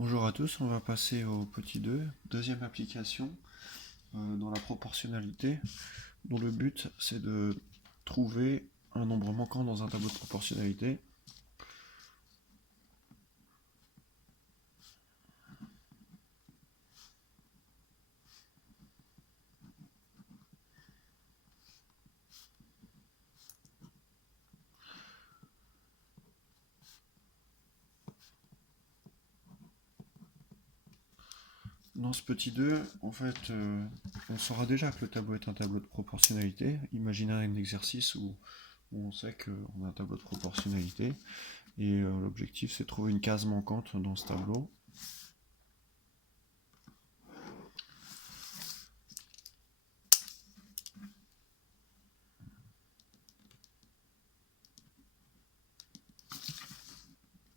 Bonjour à tous, on va passer au petit 2, deuxième application dans la proportionnalité, dont le but c'est de trouver un nombre manquant dans un tableau de proportionnalité. Dans ce petit 2, en fait, on saura déjà que le tableau est un tableau de proportionnalité. Imaginez un exercice où on sait qu'on a un tableau de proportionnalité et l'objectif c'est de trouver une case manquante dans ce tableau.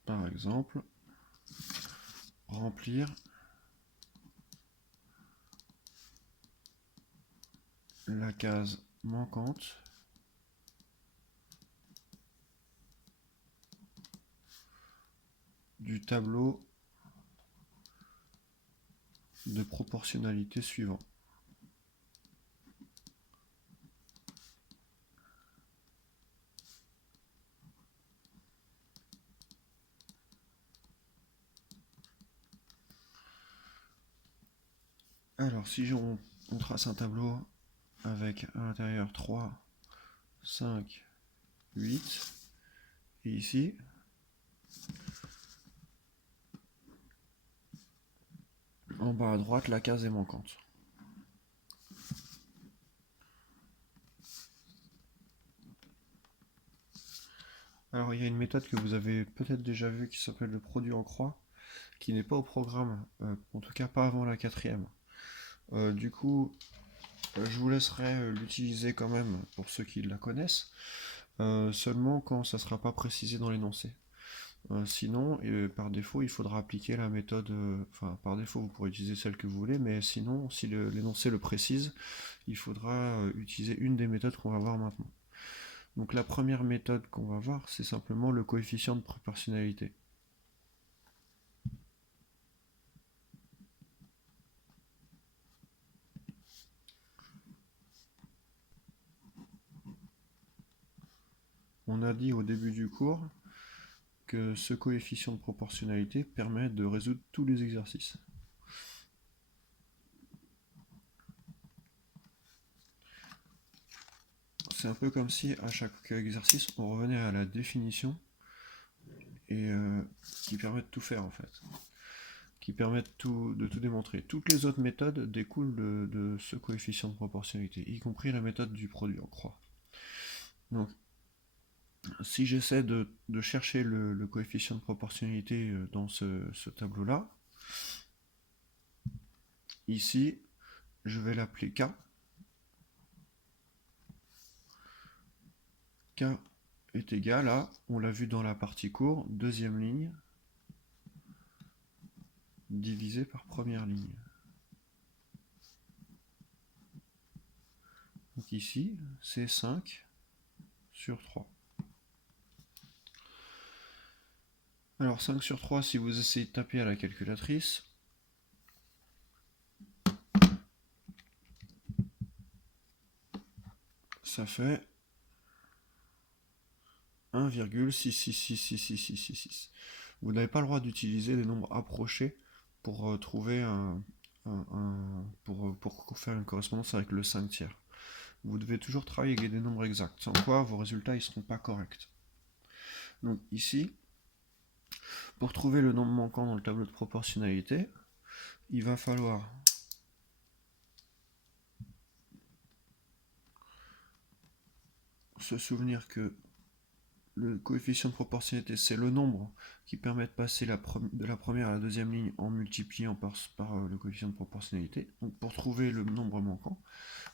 Par exemple, remplir la case manquante du tableau de proportionnalité suivant. Alors si on trace un tableau avec à l'intérieur 3, 5, 8, et ici, en bas à droite, la case est manquante. Alors il y a une méthode que vous avez peut-être déjà vue qui s'appelle le produit en croix, qui n'est pas au programme, en tout cas pas avant la 4e. Du coup, je vous laisserai l'utiliser quand même pour ceux qui la connaissent, seulement quand ça ne sera pas précisé dans l'énoncé. Sinon, par défaut, il faudra appliquer la méthode, enfin par défaut vous pourrez utiliser celle que vous voulez, mais sinon, si l'énoncé le précise, il faudra utiliser une des méthodes qu'on va voir maintenant. Donc la première méthode qu'on va voir, c'est simplement le coefficient de proportionnalité. On a dit au début du cours que ce coefficient de proportionnalité permet de résoudre tous les exercices. C'est un peu comme si à chaque exercice on revenait à la définition et qui permet de tout faire en fait, qui permet de tout démontrer. Toutes les autres méthodes découlent de ce coefficient de proportionnalité, y compris la méthode du produit en croix. Donc si j'essaie de chercher le coefficient de proportionnalité dans ce tableau-là, ici, je vais l'appeler K. K est égal à, on l'a vu dans la partie cours, deuxième ligne, divisé par première ligne. Donc ici, c'est 5 sur 3. Alors 5 sur 3, si vous essayez de taper à la calculatrice, ça fait 1,66666666. Vous n'avez pas le droit d'utiliser des nombres approchés pour trouver pour faire une correspondance avec le 5 tiers. Vous devez toujours travailler avec des nombres exacts, sans quoi vos résultats ne seront pas corrects. Donc ici, pour trouver le nombre manquant dans le tableau de proportionnalité, il va falloir se souvenir que le coefficient de proportionnalité, c'est le nombre qui permet de passer de la première à la deuxième ligne en multipliant par le coefficient de proportionnalité. Donc pour trouver le nombre manquant,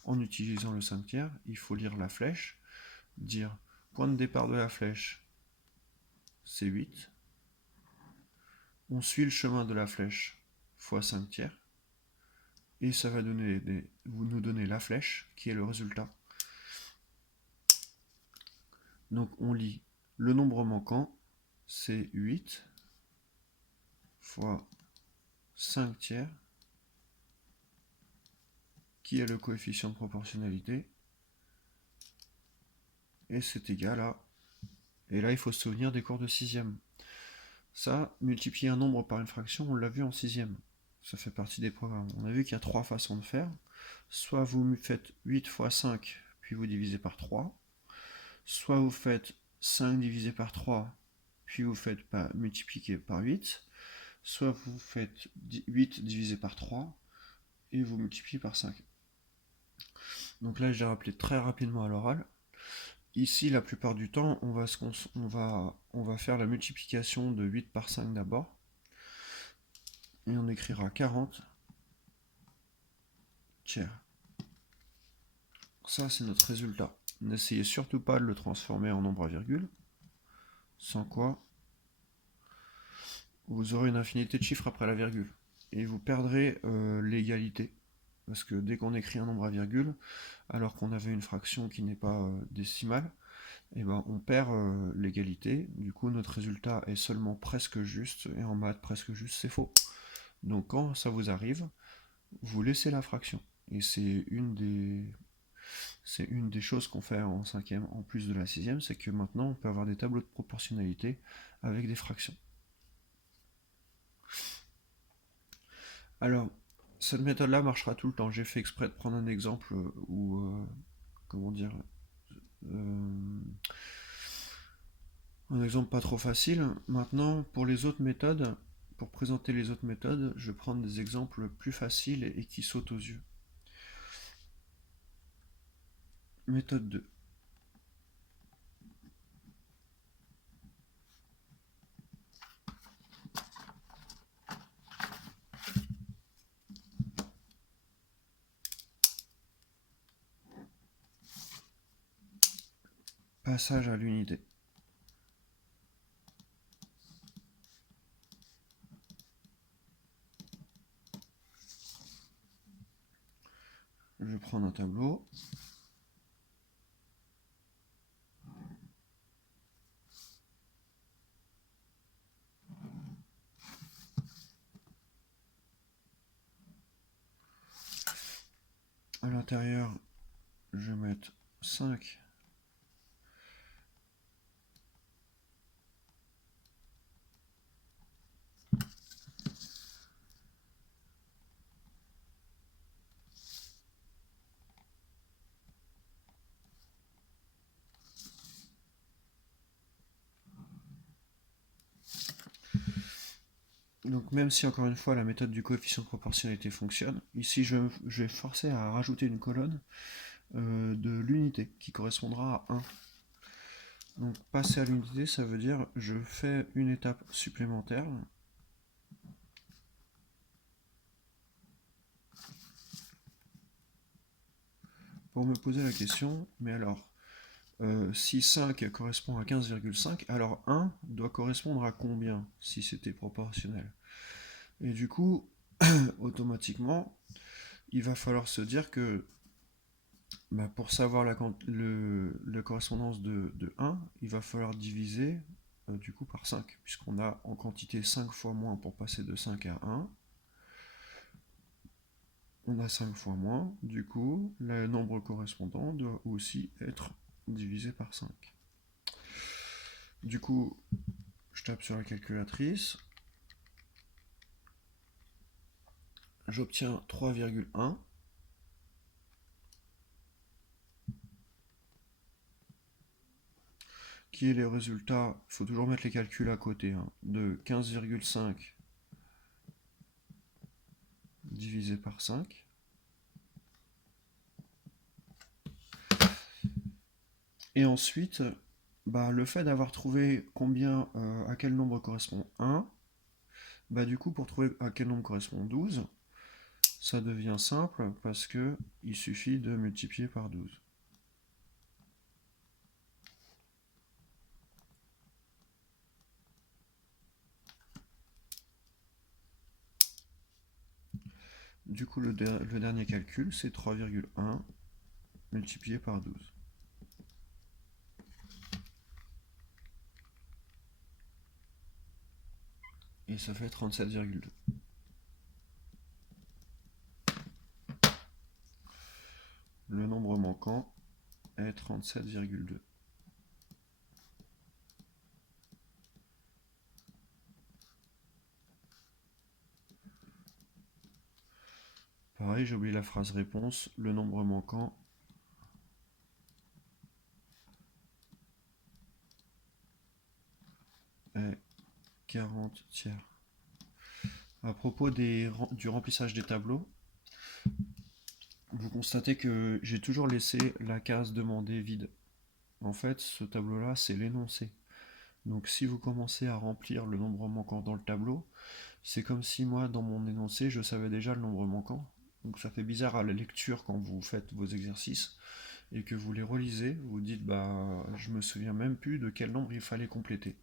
en utilisant le 5 tiers, il faut lire la flèche, dire point de départ de la flèche, c'est 8. On suit le chemin de la flèche fois 5 tiers, et ça va nous donner la flèche, qui est le résultat. Donc on lit le nombre manquant, c'est 8 fois 5 tiers, qui est le coefficient de proportionnalité, et c'est égal à... Et là, il faut se souvenir des cours de sixième. Ça, multiplier un nombre par une fraction, on l'a vu en sixième. Ça fait partie des programmes. On a vu qu'il y a 3 façons de faire. Soit vous faites 8 fois 5, puis vous divisez par 3. Soit vous faites 5 divisé par 3, puis vous faites multiplier par 8. Soit vous faites 8 divisé par 3, et vous multipliez par 5. Donc là, j'ai rappelé très rapidement à l'oral. Ici, la plupart du temps, on va faire la multiplication de 8 par 5 d'abord. Et on écrira 40 tiers. Ça, c'est notre résultat. N'essayez surtout pas de le transformer en nombre à virgule, sans quoi vous aurez une infinité de chiffres après la virgule. Et vous perdrez l'égalité. Parce que dès qu'on écrit un nombre à virgule, alors qu'on avait une fraction qui n'est pas décimale, et ben on perd l'égalité. Du coup, notre résultat est seulement presque juste, et en maths, presque juste, c'est faux. Donc quand ça vous arrive, vous laissez la fraction. Et c'est une des choses qu'on fait en cinquième, en plus de la sixième, c'est que maintenant on peut avoir des tableaux de proportionnalité avec des fractions. Alors, cette méthode-là marchera tout le temps. J'ai fait exprès de prendre un exemple où, comment dire, un exemple pas trop facile. Maintenant, pour les autres méthodes, pour présenter les autres méthodes, je vais prendre des exemples plus faciles et qui sautent aux yeux. Méthode 2. Passage à l'unité. Je vais prendre un tableau. À l'intérieur, je vais mettre 5. Donc même si encore une fois la méthode du coefficient de proportionnalité fonctionne, ici je vais forcer à rajouter une colonne de l'unité qui correspondra à 1. Donc passer à l'unité, ça veut dire je fais une étape supplémentaire. Pour me poser la question, mais alors, si 5 correspond à 15,5, alors 1 doit correspondre à combien si c'était proportionnel? Et du coup, automatiquement, il va falloir se dire que pour savoir la correspondance de 1, il va falloir diviser du coup par 5, puisqu'on a en quantité 5 fois moins pour passer de 5 à 1. On a 5 fois moins, du coup, le nombre correspondant doit aussi être divisé par 5. Du coup, je tape sur la calculatrice. J'obtiens 3,1. Qui est les résultats, il faut toujours mettre les calculs à côté, de 15,5 divisé par 5. Et ensuite, le fait d'avoir trouvé à quel nombre correspond 1, du coup pour trouver à quel nombre correspond 12, ça devient simple parce que il suffit de multiplier par 12. Du coup, le dernier calcul, c'est 3,1 multiplié par 12. Et ça fait 37,2. le nombre manquant est 37,2. Pareil, j'ai oublié la phrase réponse, le nombre manquant est 40 tiers. À propos du remplissage des tableaux, vous constatez que j'ai toujours laissé la case demandée vide. En fait, ce tableau-là, c'est l'énoncé. Donc si vous commencez à remplir le nombre manquant dans le tableau, c'est comme si moi, dans mon énoncé, je savais déjà le nombre manquant. Donc ça fait bizarre à la lecture quand vous faites vos exercices et que vous les relisez, vous dites bah je me souviens même plus de quel nombre il fallait compléter.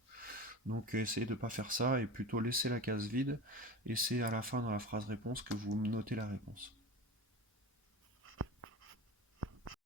Donc essayez de ne pas faire ça et plutôt laisser la case vide et c'est à la fin dans la phrase réponse que vous notez la réponse.